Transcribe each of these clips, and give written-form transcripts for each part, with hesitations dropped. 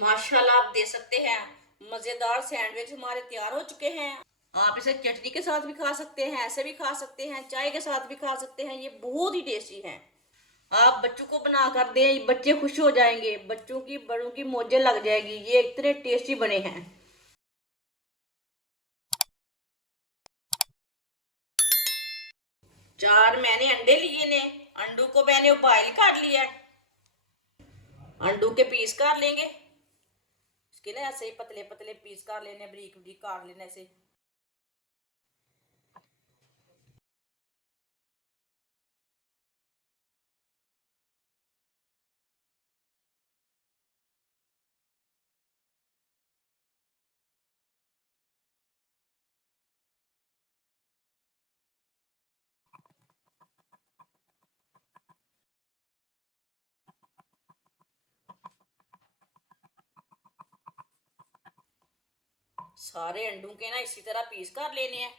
माशाल्लाह आप दे सकते हैं। मजेदार सैंडविच हमारे तैयार हो चुके हैं। आप इसे चटनी के साथ भी खा सकते हैं, ऐसे भी खा सकते हैं, चाय के साथ भी खा सकते हैं। ये बहुत ही टेस्टी है। आप बच्चों को बना कर दें, बच्चे खुश हो जाएंगे, बच्चों की बड़ों की मौजें लग जाएगी। ये इतने टेस्टी बने हैं। चार मैंने अंडे लिए ने। अंडों को मैंने बॉयल कर लिया है। अंडों के पीस कर लेंगे। इसके ना ऐसे ही पतले पतले पीस कर लेने, बरीक बरीक काट लेने ऐसे। सारे अंडों के ना इसी तरह पीस कर लेने हैं।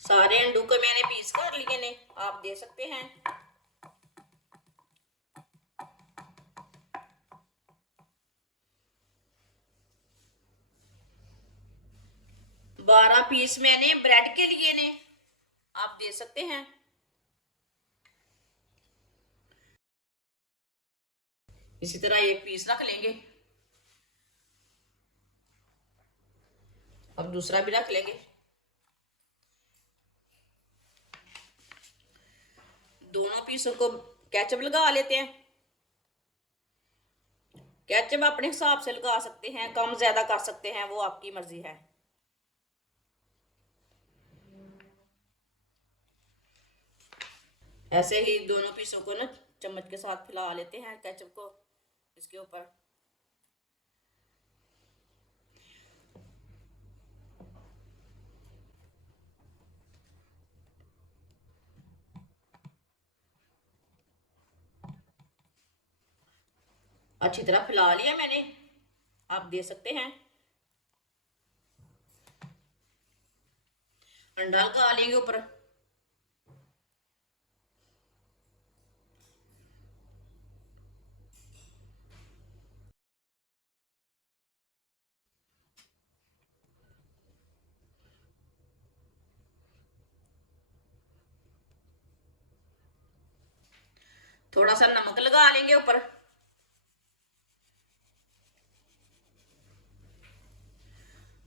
सारे अंडों को मैंने पीस कर लिए ने। आप दे सकते हैं। 12 पीस मैंने ब्रेड के लिए ने। आप दे सकते हैं। इसी तरह एक पीस रख लेंगे। अब दूसरा भी रख लेंगे। दोनों पीसों को केचप लगा लेते हैं। केचप अपने हिसाब से लगा सकते हैं, कम ज्यादा कर सकते हैं, वो आपकी मर्जी है। ऐसे ही दोनों पीसों को ना चम्मच के साथ फैला लेते हैं केचप को इसके ऊपर। अच्छी तरह फैला लिया मैंने। आप दे सकते हैं। अंडा लगा लेंगे ऊपर। थोड़ा सा नमक लगा लेंगे ऊपर।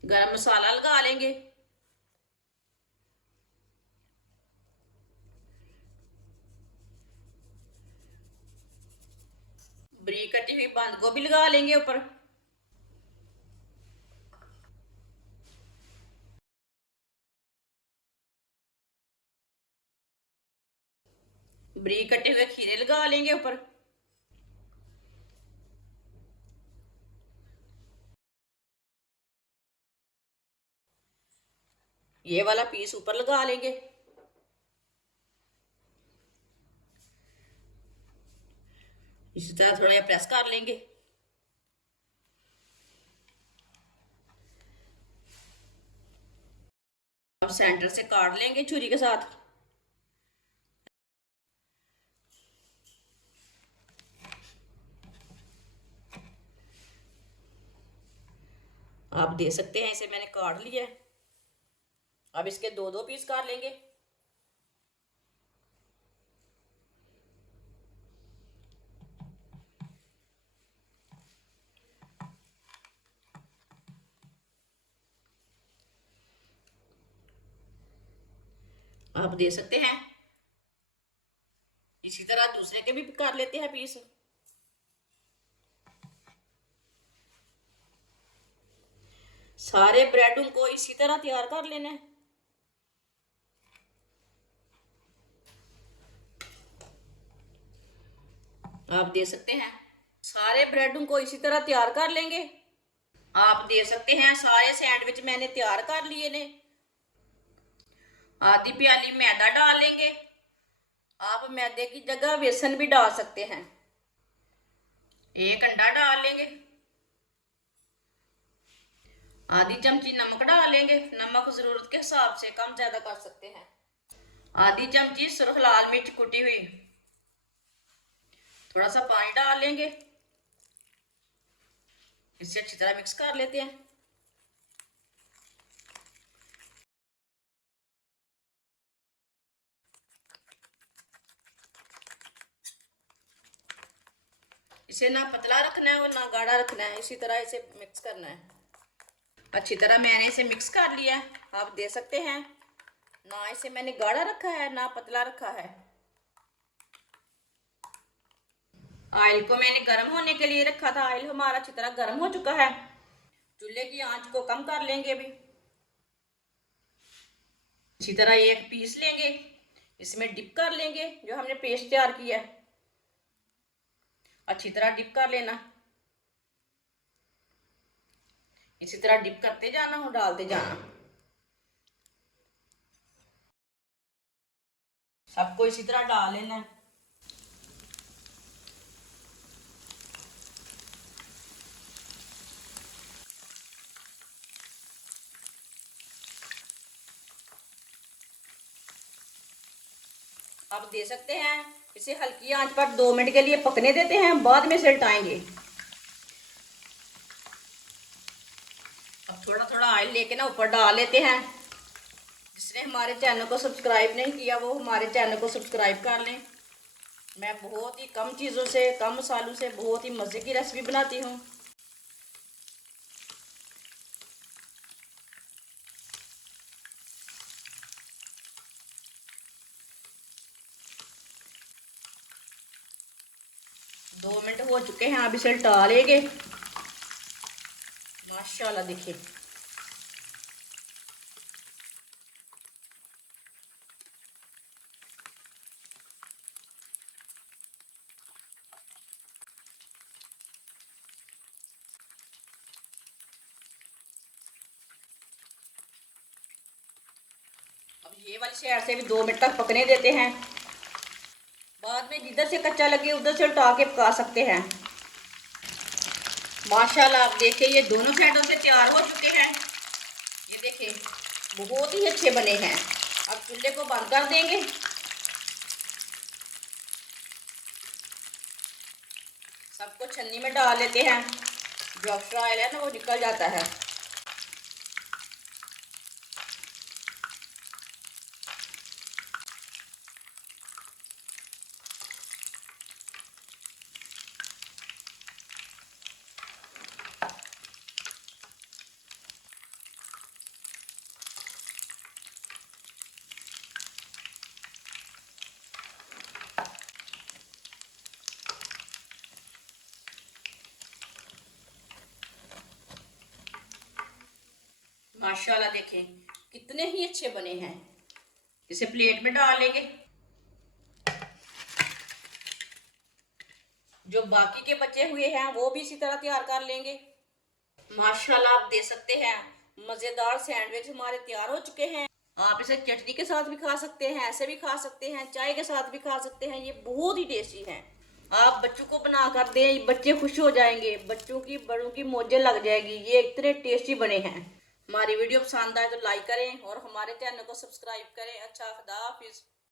गरम मसाला लगा लेंगे। बरीक कटी हुई बंद गोभी लगा लेंगे ऊपर। बरीक कटे हुए खीरे लगा लेंगे ऊपर। ये वाला पीस ऊपर लगा लेंगे। इसी तरह थोड़ा प्रेस कर लेंगे। अब सेंटर से काट लेंगे छुरी के साथ। आप दे सकते हैं। इसे मैंने काट लिया है। अब इसके दो दो पीस काट लेंगे। आप दे सकते हैं। इसी तरह दूसरे के भी काट लेते हैं पीस। सारे ब्रेड को इसी तरह तैयार कर लेना है। आप दे सकते हैं। सारे ब्रेड को इसी तरह तैयार कर लेंगे। आप दे सकते हैं। सारे सैंडविच मैंने तैयार कर लिए ने। आधी प्याली मैदा डाल लेंगे। आप मैदे की जगह बेसन भी डाल सकते हैं। एक अंडा डाल लेंगे। आधी चमची नमक डाल लेंगे। नमक जरूरत के हिसाब से कम ज्यादा कर सकते हैं। आधी चमची सुरख लाल मिर्च कुटी हुई। थोड़ा सा पानी डाल लेंगे। इसे अच्छी तरह मिक्स कर लेते हैं। इसे ना पतला रखना है और ना गाढ़ा रखना है, इसी तरह इसे मिक्स करना है। अच्छी तरह मैंने इसे मिक्स कर लिया है, आप देख सकते हैं। ना इसे मैंने गाढ़ा रखा है ना पतला रखा है। ऑयल को मैंने गर्म होने के लिए रखा था। ऑयल हमारा अच्छी तरह गर्म हो चुका है। चूल्हे की आंच को कम कर लेंगे अभी। इसी तरह एक पीस लेंगे, इसमें डिप कर लेंगे जो हमने पेस्ट तैयार किया है। अच्छी तरह डिप कर लेना, इसी तरह डिप करते जाना और डालते जाना। सबको इसी तरह डाल लेना है। आप दे सकते हैं, इसे हल्की आंच पर 2 मिनट के लिए पकने देते हैं, बाद में इसे उल्टाएंगे। अब थोड़ा थोड़ा ऑयल लेके ना ऊपर डाल लेते हैं। जिसने हमारे चैनल को सब्सक्राइब नहीं किया वो हमारे चैनल को सब्सक्राइब कर लें। मैं बहुत ही कम चीज़ों से, कम मसालों से बहुत ही मज़े की रेसिपी बनाती हूँ। दो मिनट हो चुके हैं, अब इसे उल्टा लेंगे। माशाल्लाह देखिए, अब ये वाली साइड से भी 2 मिनट तक पकने देते हैं। बाद में जिधर से कच्चा लगे उधर से उल्टा के पका सकते हैं। माशाल्लाह आप देखिए, ये दोनों साइडों से तैयार हो चुके हैं। ये देखिए बहुत ही अच्छे बने हैं। अब चूल्हे को बंद कर देंगे। सबको छन्नी में डाल लेते हैं, जो एक्स्ट्रा ऑयल है ना वो निकल जाता है। माशाल्लाह देखें कितने ही अच्छे बने हैं। इसे प्लेट में डाल लेंगे। जो बाकी के बचे हुए हैं वो भी इसी तरह तैयार कर लेंगे। माशाल्लाह आप देख सकते हैं, मज़ेदार सैंडविच हमारे तैयार हो चुके हैं। आप इसे चटनी के साथ भी खा सकते हैं, ऐसे भी खा सकते हैं, चाय के साथ भी खा सकते हैं। ये बहुत ही टेस्टी है। आप बच्चों को बना कर दें, बच्चे खुश हो जाएंगे। बच्चों की बड़ों की मौजें लग जाएगी। ये इतने टेस्टी बने हैं। हमारी वीडियो पसंद आए तो लाइक करें और हमारे चैनल को सब्सक्राइब करें। अच्छा, खुदा हाफिज।